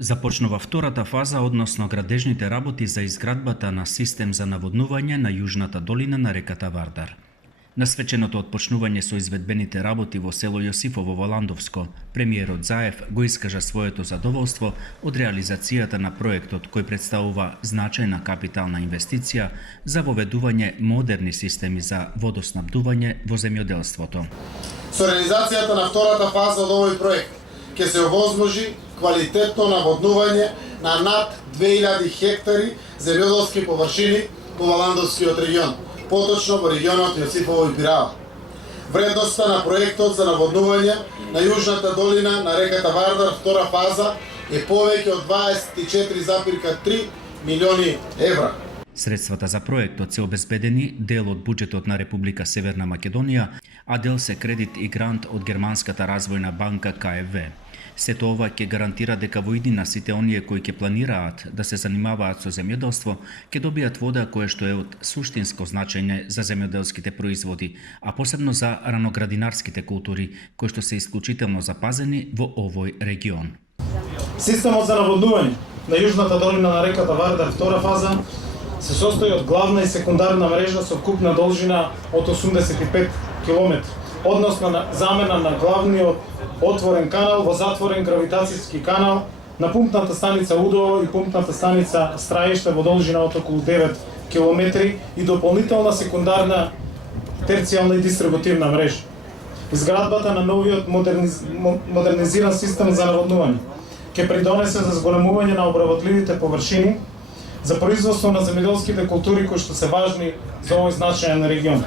Започнува втората фаза, односно градежните работи за изградбата на систем за наводнување на јужната долина на реката Вардар. На свеченото отпочнување со изведбените работи во село Јосифово во Ландовско, премиерот Заев го искажа своето задоволство од реализацијата на проектот кој представува значајна капитална инвестиција за воведување модерни системи за водоснабдување во земјоделството. Со реализацијата на втората фаза од овој проект ќе се овозможи квалитетно наводнување на над 2000 хектари земјоделски површини во Ландовскиот регион, поточно во регионот Јосифово и Пирава. Вредноста на проектот за наводнување на јужната долина на реката Вардар, втора фаза, е повеќе од 24,3 милиони евра. Средствата за проектот се обезбедени дел од буџетот на Република Северна Македонија, а дел се кредит и грант од Германската развојна банка КФВ. Сето ова ќе гарантира дека во иднина сите оние кои ќе планираат да се занимаваат со земјоделство ќе добијат вода која што е од суштинско значење за земјоделските производи, а посебно за раноградинарските култури кои што се исклучително запазени во овој регион. Системот за наводнување на јужната долина на реката Вардар, втора фаза, се состои од главна и секундарна мрежа со купна должина од 85 км, односно на замена на главниот отворен канал во затворен гравитацијски канал на пумпната станица Удово и пумпната станица Страиште во должина од околу 9 км и дополнителна секундарна терцијална и дистрибутивна мрежа. Изградбата на новиот модернизиран систем за наводнување ќе придонесе за зголемување на обработливите површини за производство на земјоделските култури кои што се важни за овој значаен регион.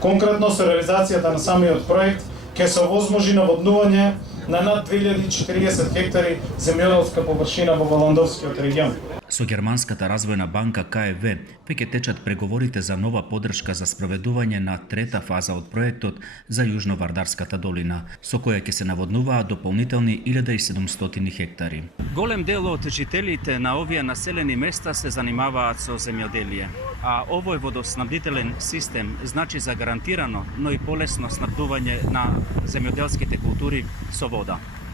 Конкретно со реализацијата на самиот проект ќе се овозможи наводнување на над 2040 хектари земјоделска површина во Ландовскиот регион. Со Германската развојна банка КФВ веќе течат преговорите за нова поддршка за спроведување на трета фаза од проектот за Јужно-Вардарската долина, со која ќе се наводнуваат дополнителни 1700 хектари. Голем дел од жителите на овие населени места се занимаваат со земјоделие, а овој водоснабдителен систем значи за гарантирано, но и полесно снабдување на земјоделските култури со вода.